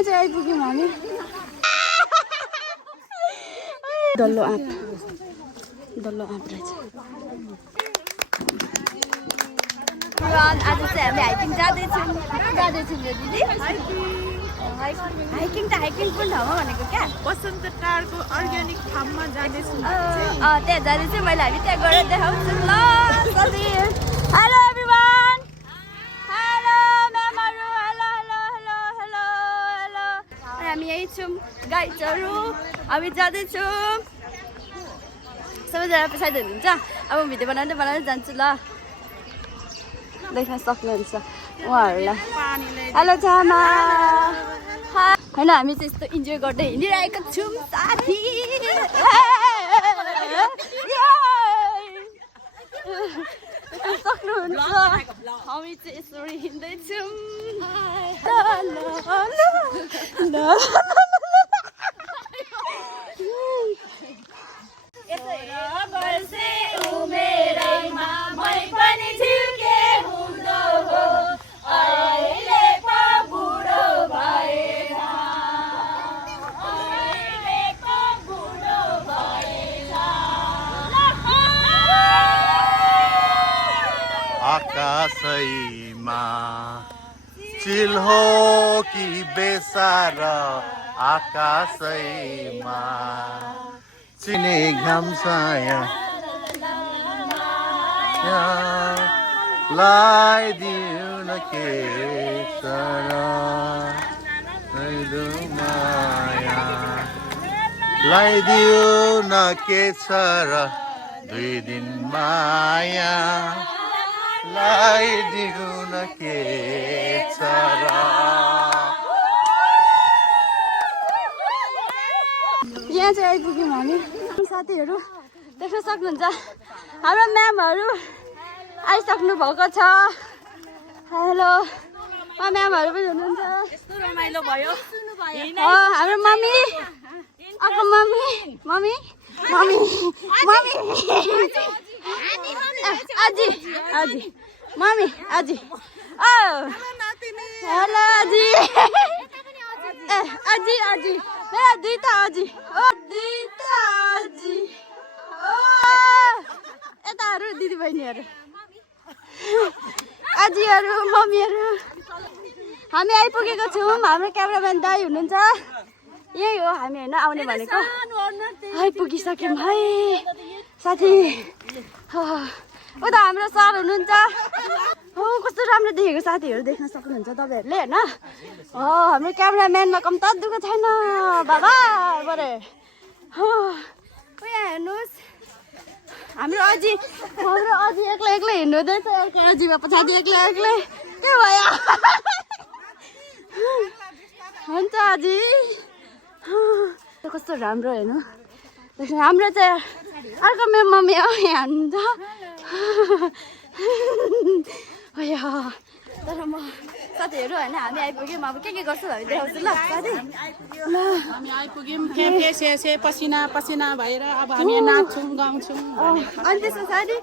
यहाँ चाहिँ आइपुग्यौँ हामी डल्लो आँप रहेछ। आज चाहिँ हामी हाइकिङ जाँदैछौँ यो दिदी। हाइकिङ त हाइकिङ कुन ठाउँमा भनेको क्या? बसन्त टारको अर्ग्यानिक फार्ममा जाँदैछु। त्यहाँ जाँदैछु मैले। हामी त्यहाँ गएर देखाउँछु ल। हेलो एभ्रिवान, हेलो म्यामहरू, हेलो। हामी यही छौँ गाइडहरू। हामी जाँदैछौँ। सबैजना साइड हुनुहुन्छ। अब भिडियो बनाउँदै जान्छु ल। देख्न सक्नुहुन्छ उहाँहरूलाई। हेलो छामा। होइन हामी चाहिँ यस्तो इन्जोय गर्दै हिँडिरहेको छौँ साथी। सक्नुहुन्छ हामी चाहिँ यसरी हिँड्दैछौँ। आकाशैमा चिल हो कि बेसारा आकाशैमा चिने घाम साया लाइदिउ न के सारा माया लाइदिउ न के सारा 2 दिन माया लाइदिउ न के सारा। यहाँ चाहिँ आइपुग्यौँ हामी साथीहरू। देख्न सक्नुहुन्छ हाम्रो म्यामहरू आइसक्नु भएको छ। हेलो म्यामहरू पनि हुनुहुन्छ। यस्तो रमाइलो भयो। हाम्रो मम्मी अर्को मम्मी आजी मम्मी आजी। हेलो आजी। आजी मेरा दुईटा आजी। यताहरू दिदी बहिनीहरू आजीहरू मम्मीहरू। हामी आइपुगेको छौँ। हाम्रो क्यामेराम्यान दाइ हुनुहुन्छ। यही हो हामी होइन आउने भनेको। आइपुगिसक्यौँ है साथी। उता हाम्रो सर हुनुहुन्छ। कस्तो राम्रो देखेको साथीहरू देख्न सक्नुहुन्छ तपाईँहरूले होइन। हाम्रो क्यामेराम्यानमा कम त दुःख छैन बाबा बरे। यहाँ हेर्नुहोस् हाम्रो अजी एक्लै हिँड्नु हुँदैछ। अर्को अजीमा पछाडि एक्लै के भयो? हुन्छ अजी। कस्तो राम्रो हेर्नु। हाम्रो चाहिँ अर्को मेरो मम्मी हो यहाँ हुनुहुन्छ। तर म साथीहरू होइन हामी आइपुग्यौँ। अब के गर्छु हामी देखाउँछु ल साथी। ल हामी आइपुग्यौँ। के पसिना भएर अब हामी नाच्छौँ गाउँछौँ। अनि त्यसको साथी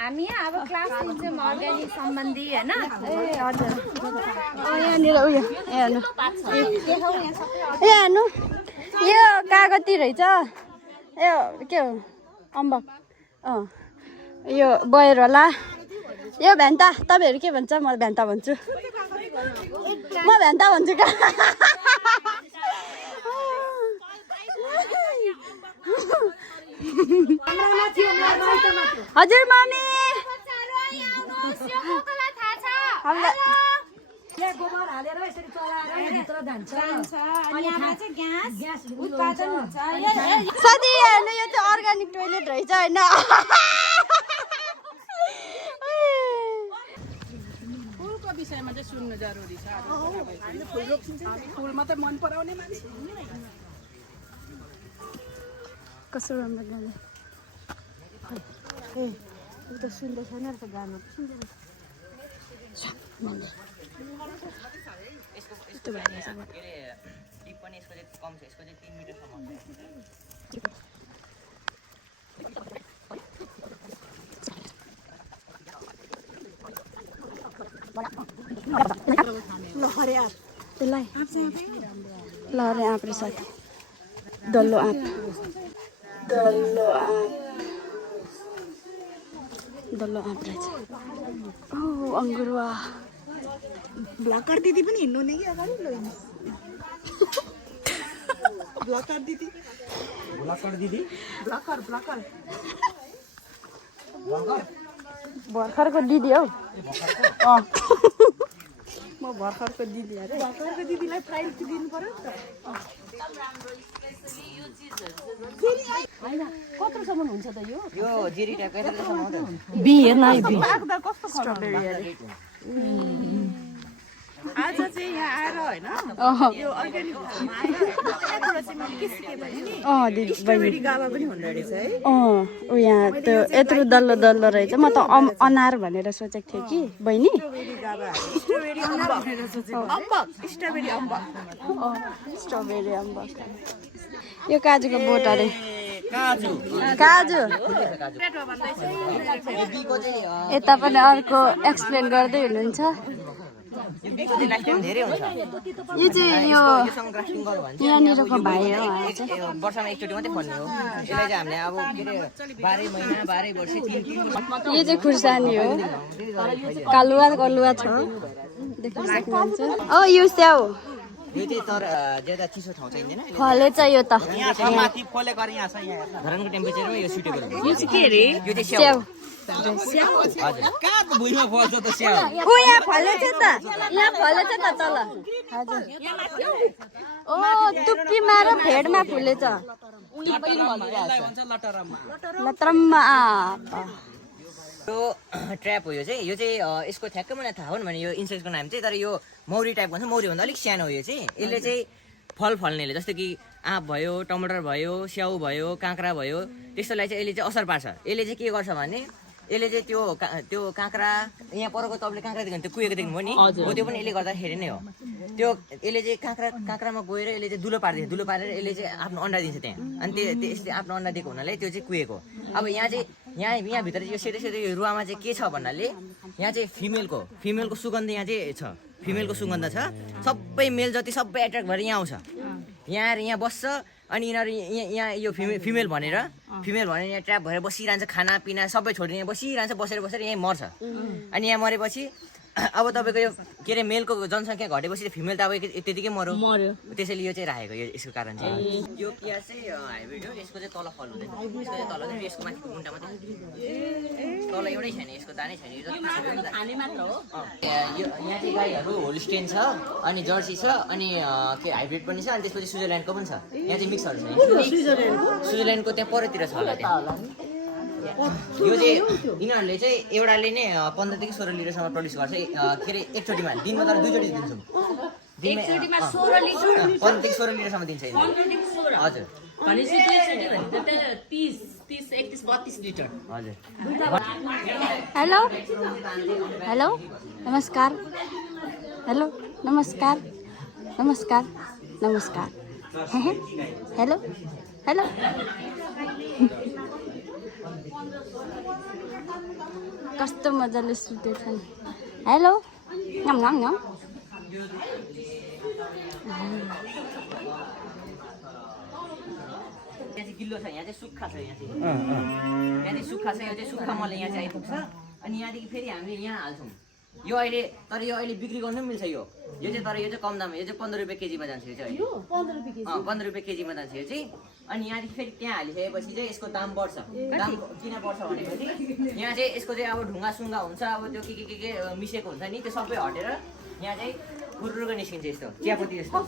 हामी अब क्लास लिन्छौँ अर्ग्यानिक सम्बन्धी होइन। हजुर यहाँनिर उयो हेर्नु यो कागती रहेछ। के हो अम्बक। यो बयर होला। यो भ्यान्ता। तपाईँहरू के भन्छ? म भ्यान्ता भन्छु। म भ्यान्ता भन्छु क्या। हजुर मम्मी गोबर हालेर यसरी चलाएर भित्र जान्छ अनि यहाँ चाहिँ ग्यास उत्पादन हुन्छ। साथी हेर्नु यो चाहिँ अर्ग्यानिक टोइलेट रहेछ होइन। फुलको विषयमा चाहिँ सुन्नु जरुरी छ। फुल रोप्छौँ फुल मात्रै मन पराउने मान्छे कस्तो राम्रो गाना। यो त सुन्दै छैन रहेछ गाना। यस्तो भइरहेछ। टिप्पणी यसको चाहिँ कम छ। यसको चाहिँ 3 मिटरसम्म ल हरे यार त्यसलाई ल रे आँप रे साथी डल्लो आँप रहेछ ओ अङ्गुरवा ब्लकर दिदी पनि हिँड्नु नि कि अगाडि लैन ब्लकर दिदी ब्लकर भर्खरको दिदी हौ म भर्खरको दिदी अरे भर्खरको दिदीलाई प्राइज दिनु पर्यो नि त कत्रोसम्म हुन्छ त यो जेरी टाइपको यतासम्म हो त बी हेर्न है बी राख्दा कस्तो स्ट्रबेरी अरे आज चाहिँ यहाँ आएर होइन यो अर्ग्यानिक यहाँबाट चाहिँ मैले के सिकेँ भने नि दिदी स्ट्रबेरी गाबा पनि हुँदो रहेछ है ऊ यहाँ त्यो यत्रो डल्लो डल्लो रहेछ म त अनार भनेर सोचेको थिएँ कि बहिनी स्ट्रबेरी गाबा स्ट्रबेरी अम्बक भनेर सोचेको स्ट्रबेरी अम्बक स्ट्रबेरी अम्बक यो काजुको बोट अरे काजु यता पनि अर्को एक्सप्लेन गर्दै हुनुहुन्छ बीको चाहिँ लाइफ टाइम धेरै हुन्छ यो चाहिँ यो योसँग ग्राफ्टिङ गर्यो भने यहाँनिरको भाइ हो उहाँ चाहिँ वर्षमा एकचोटि मात्रै फल्ने हो यसलाई चाहिँ हामीले अब के अरे 12 महिना 12 वर्ष 3 यो चाहिँ खुर्सानी हो कलुवा छ देख्न सक्नुहुन्छ यो स्याउ यो चाहिँ तर ज्यादा चिसो ठाउँ चाहिँदैन फलेछ यो त यहाँ छ माथि फलेको यहाँ छ यहाँ घरको टेम्परेचरमा यो सुटेबल हो यो चाहिँ के अरे यो चाहिँ स्याउ हजुर कहाँको भुइँमा फल्छ त स्याउ यहाँ फलेछ त यहाँ फलेछ त तल हजुर ओ टुप्पीमा र फेडमा फुलेछ लटरम्मा यो ट्र्याप हो यो चाहिँ यसको ठ्याक्कै मलाई थाहा हो भने यो इन्सेक्टको नाम चाहिँ तर यो मौरी टाइप भन्छ मौरी भन्दा अलिक सानो हो यो चाहिँ यसले चाहिँ फल फल्नेले जस्तो कि आँप भयो टमाटर भयो स्याउ भयो काँक्रा भयो त्यस्तोलाई चाहिँ यसले चाहिँ असर पार्छ यसले चाहिँ के गर्छ भने यसले चाहिँ त्यो काँक्रा यहाँ परको तपाईँले काँक्रा देख्नु त्यो कुहेको देख्नुभयो नि हो त्यो पनि यसले गर्दाखेरि नै हो त्यो यसले चाहिँ काँक्रामा गएर यसले चाहिँ दुलो पारिदिन्छ दुलो पारेर यसले चाहिँ आफ्नो अन्डा दिन्छ त्यहाँ अनि त्यसले आफ्नो अन्डा दिएको हुनाले त्यो चाहिँ कुहेको अब यहाँ चाहिँ यहाँभित्र यो सेतो यो रुवामा चाहिँ के छ भन्नाले यहाँ चाहिँ फिमेलको सुगन्ध यहाँ चाहिँ छ फिमेलको सुगन्ध छ सबै मेल जति सबै एट्र्याक्ट भएर यहाँ आउँछ यहाँ बस्छ अनि यिनीहरू यहाँ यो फिमेल भनेर यहाँ ट्र्याप भएर बसिरहन्छ खानापिना सबै छोडेर यहाँ बसिरहन्छ बसेर यहीँ मर्छ अनि यहाँ मरेपछि अब तपाईँको यो के अरे मेलको जनसङ्ख्या घटेपछि फिमेल त अब त्यतिकै मर्यो त्यसैले यो चाहिँ राखेको यसको कारण चाहिँ यो पियाज चाहिँ हाइब्रिड हो यसको चाहिँ तल फल हुँदैन यसको चाहिँ तल चाहिँ यसको माथि मुन्टा मात्रै तल एउटै छैन यसको दानै छैन यो यहाँ चाहिँ गाईहरू होलस्टेन छ अनि जर्सी छ अनि के हाइब्रिड पनि छ अनि त्यसपछि स्विजरल्यान्डको पनि छ यहाँ चाहिँ मिक्सहरू छ स्विजरल्यान्डको त्यहाँ परतिर छ होला त्यहाँ यो चाहिँ यिनीहरूले चाहिँ एउटाले नै 15 देखि 16 लिटरसम्म प्रड्युस गर्छ के अरे एकचोटिमा दिनमा तर दुईचोटि दिन्छौँ 15 देखि 16 लिटरसम्म दिन्छ हजुर हेलो नमस्कार हेलो कस्तो मजाले सुतेछ नि हेलो यहाँ चाहिँ गिल्लो छ यहाँ चाहिँ सुक्खा छ यहाँ चाहिँ सुक्खा छ यो चाहिँ सुक्खा मल यहाँ चाहिँ आइपुग्छ अनि यहाँदेखि फेरि हामीले यहाँ हाल्छौँ यो अहिले बिक्री गर्नु पनि मिल्छ यो चाहिँ कम दाम यो चाहिँ 15 रुपियाँ केजीमा जान्छ यो चाहिँ 15 रुपियाँ केजीमा जान्छ यो चाहिँ अनि यहाँदेखि फेरि त्यहाँ हालिसकेपछि चाहिँ यसको दाम बढ्छ दाम किन बढ्छ भनेपछि यहाँ चाहिँ यसको चाहिँ अब ढुङ्गा सुङ्गा हुन्छ अब त्यो के मिसेको हुन्छ नि त्यो सबै हटेर यहाँ चाहिँ फुरुरुको निस्किन्छ यस्तो चियापत्ती जस्तो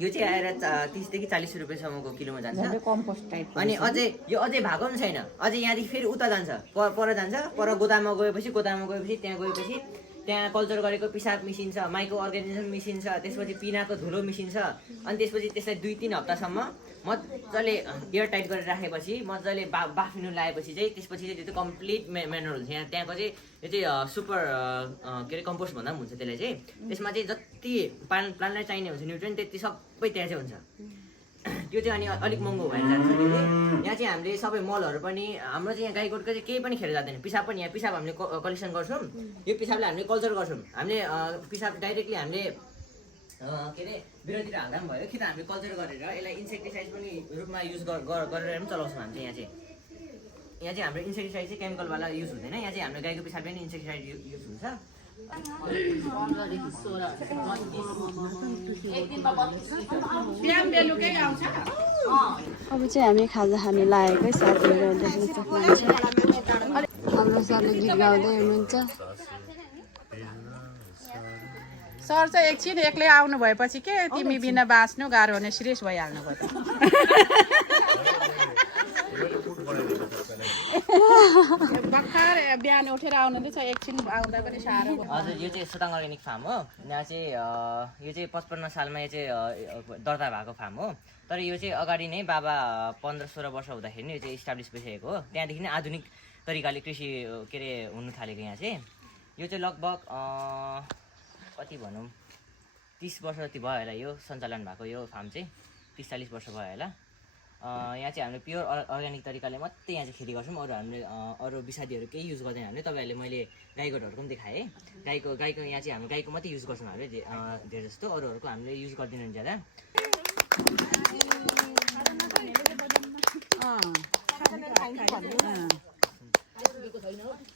यो चाहिँ आएर 30 देखि 40 रुपियाँसम्मको किलोमा जान्छ अनि अझै भएको पनि छैन अझै यहाँदेखि फेरि उता जान्छ पर जान्छ पर गोदाममा गएपछि त्यहाँ कल्चर गरेको पिसाब मिसिन्छ माइक्रो अर्गानिजम मिसिन्छ त्यसपछि पिनाको धुलो मिसिन्छ अनि त्यसपछि त्यसलाई 2-3 हप्तासम्म मजाले एयर टाइट गरेर राखेपछि मजाले बाफिनु लगाएपछि चाहिँ त्यसपछि चाहिँ त्यो कम्प्लिट म्यानुअल हुन्छ यहाँ त्यहाँको चाहिँ यो चाहिँ सुपर के अरे कम्पोस्ट भन्दा पनि हुन्छ त्यसलाई चाहिँ त्यसमा चाहिँ जति प्लान्टलाई चाहिने हुन्छ न्युट्रिएन्ट त्यति सबै त्यहाँ चाहिँ हुन्छ त्यो चाहिँ अनि अलिक महँगो भएर जान्छ कि यहाँ चाहिँ हामीले सबै मलहरू पनि हाम्रो चाहिँ यहाँ गाई गोठको चाहिँ केही पनि खेर जाँदैन पिसाब पनि यहाँ पिसाब हामीले कलेक्सन गर्छौँ यो पिसाबले हामीले कल्चर गर्छौँ हामीले पिसाब डाइरेक्टली हामीले के अरे बिरुवातिर हाल्दा पनि भयो कि त हामीले कल्चर गरेर यसलाई इन्सेक्टिसाइड पनि रूपमा युज गरेर पनि चलाउँछौँ हामी चाहिँ यहाँ चाहिँ हाम्रो इन्सेक्टिसाइड चाहिँ केमिकलवाला युज हुँदैन यहाँ चाहिँ हाम्रो गाईको पिसाबले पनि इन्सेक्टिसाइड युज हुन्छ बिहान बेलुकै आउँछ अब चाहिँ हामी खाजा खानु लागेकै साथीहरू देख्न सक्नुहुन्छ हाम्रो सरले गीत गाउँदै हुनुहुन्छ सर चाहिँ एकछिन एक्लै आउनु भएपछि के तिमी बिना बाँच्नु गाह्रो हुने सिरियस भइहाल्नु भयो त भर्खर बिहान उठेर आउनुहुँदैछ एकछिन आउँदा पनि साह्रो हजुर यो चाहिँ सुताङ अर्ग्यानिक फार्म हो यहाँ चाहिँ यो चाहिँ 55 सालमा यो चाहिँ दर्ता भएको फार्म हो तर यो चाहिँ अगाडि नै बाबा 15-16 वर्ष हुँदाखेरि नै यो चाहिँ इस्टाब्लिस भइसकेको हो त्यहाँदेखि नै आधुनिक तरिकाले कृषि के अरे हुनु थालेको यहाँ चाहिँ यो चाहिँ लगभग कति भनौँ 30 वर्ष जति भयो होला यो सञ्चालन भएको यो फार्म चाहिँ 30-40 वर्ष भयो होला यहाँ चाहिँ हामीले प्योर अर्ग्यानिक तरिकाले मात्रै यहाँ चाहिँ खेती गर्छौँ अरू हामीले अरू विषादीहरू केही युज गर्दैन हामीले तपाईँहरूले मैले गाई गोठहरूको पनि देखाएँ गाईको यहाँ चाहिँ हामी गाईको मात्रै युज गर्छौँ हामीले धेरै जस्तो अरूहरूको हामीले युज गर्दैनौँ ज्यादा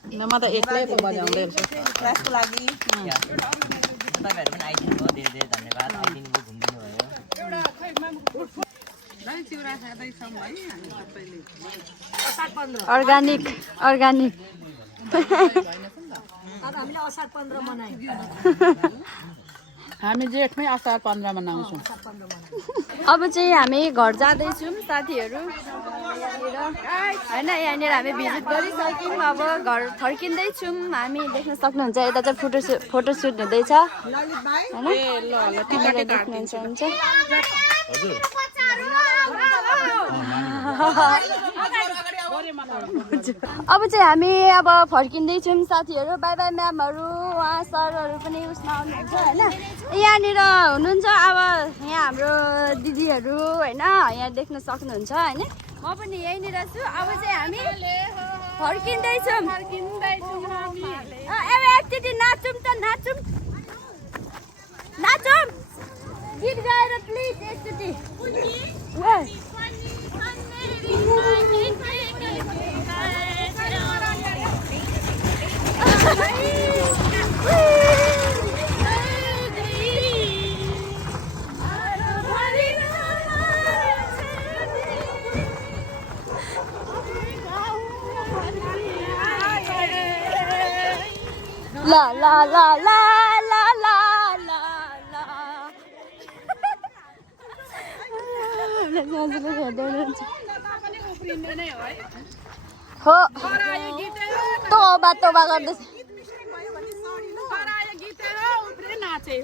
म त एक्लै पो बजाउँदै क्लासको लागि तपाईँहरू पनि आइदिनु भयो धेरै धेरै धन्यवाद आइदिनु भयो घुमिदिनु भयो अर्ग्यानिक अर्ग्यानिक हामीले असार 15 मनायौँ हामी जेठमै असार 15 मनाउँछौँ अब चाहिँ हामी घर जाँदैछौँ साथीहरू होइन यहाँनिर हामी भिजिट गरिसक्यौँ अब घर फर्किँदैछौँ हामी देख्न सक्नुहुन्छ यता चाहिँ फोटोसुट हुँदैछ होइन देख्नुहुन्छ अब चाहिँ हामी अब फर्किँदैछौँ साथीहरू बाई बाई म्यामहरू उहाँ सरहरू पनि उसमा आउनुहुन्छ होइन यहाँनिर हुनुहुन्छ अब यहाँ हाम्रो दिदीहरू होइन यहाँ देख्न सक्नुहुन्छ होइन म पनि यहीँनिर छु अब चाहिँ हामी फर्किँदैछौँ एकचोटि नाचौँ त नाचौँ गीत गाएर प्लिज एकचोटि La la la la la la la la. हो तोबा गर्दैछ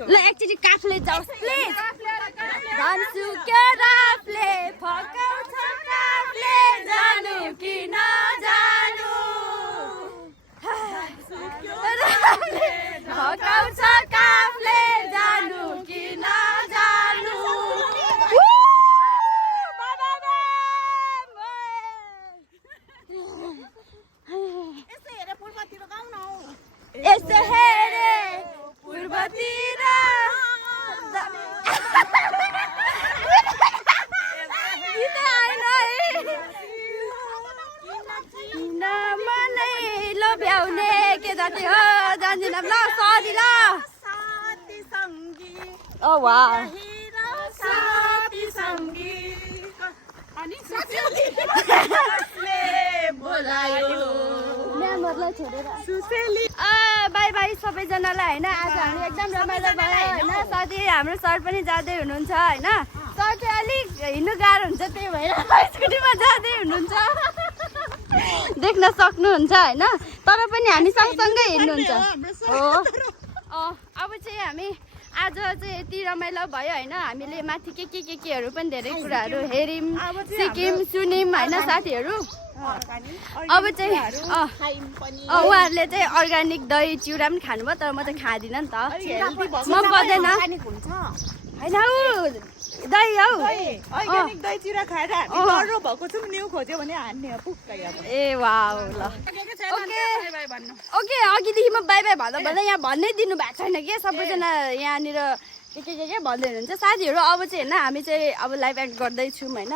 ल एकचोटि काफले जाओस् प्लिज भन्छु के राफले फकाउँछ काफले जानु कि नजानु फकाउँछ काफले जानु कि नजानु यस्तो हेरे पूर्वतिर लोभ्याउने के जाति हो जान्दिन ल सरी ल ओ वाह म्यामहरूलाई छोडेर बाई बाई सबैजनालाई होइन आज हामी एकदम रमाइलो भयो होइन साथै हाम्रो सर पनि जाँदै हुनुहुन्छ होइन सर चाहिँ अलिक हिँड्नु गाह्रो हुन्छ त्यही भएर स्कुटीमा जाँदै हुनुहुन्छ देख्न सक्नुहुन्छ होइन तर पनि हामी सँगसँगै हिँड्नुहुन्छ हो अब चाहिँ हामी आज चाहिँ यति रमाइलो भयो होइन हामीले माथि केहरू पनि धेरै कुराहरू हेऱ्यौँ सिक्यौँ सुन्यौँ होइन साथीहरू अब चाहिँ उहाँहरूले चाहिँ अर्ग्यानिक दही चिउरा पनि खानुभयो तर म चाहिँ खाँदिनँ नि त म पर्दैन होइन दही हौ अर्ग्यानिक दही चिरा खाएर हामी डरो भएको छौँ न्यू खोज्यो भने हान्ने हो पुक्कै अब ए वाउ ल ओके अघिदेखि म बाई बाई भन्दा यहाँ भन्नै दिनु भएको छैन कि सबैजना यहाँनिर के भन्दै हुनुहुन्छ साथीहरू अब चाहिँ होइन हामी चाहिँ अब लाइभ एड गर्दैछौँ होइन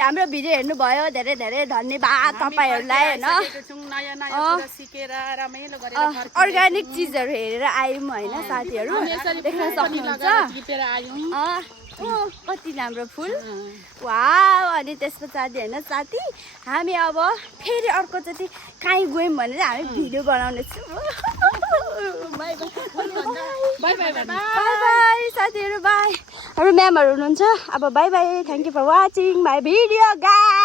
हाम्रो भिडियो हेर्नुभयो धेरै धेरै धन्यवाद तपाईँहरूलाई होइन सिकेर रमाइलो गरेर अर्ग्यानिक चिजहरू हेरेर आयौँ होइन साथीहरू देख्न सक्नुहुन्छ कति राम्रो फुल वाउ अनि त्यस पछाडि होइन साथी हामी अब फेरि अर्कोचोटि काहीँ गयौँ भने हामी भिडियो बनाउने छौँ बाई बाई साथीहरू बाई हाम्रो म्यामहरू हुनुहुन्छ अब bye bye thank you for watching my video guys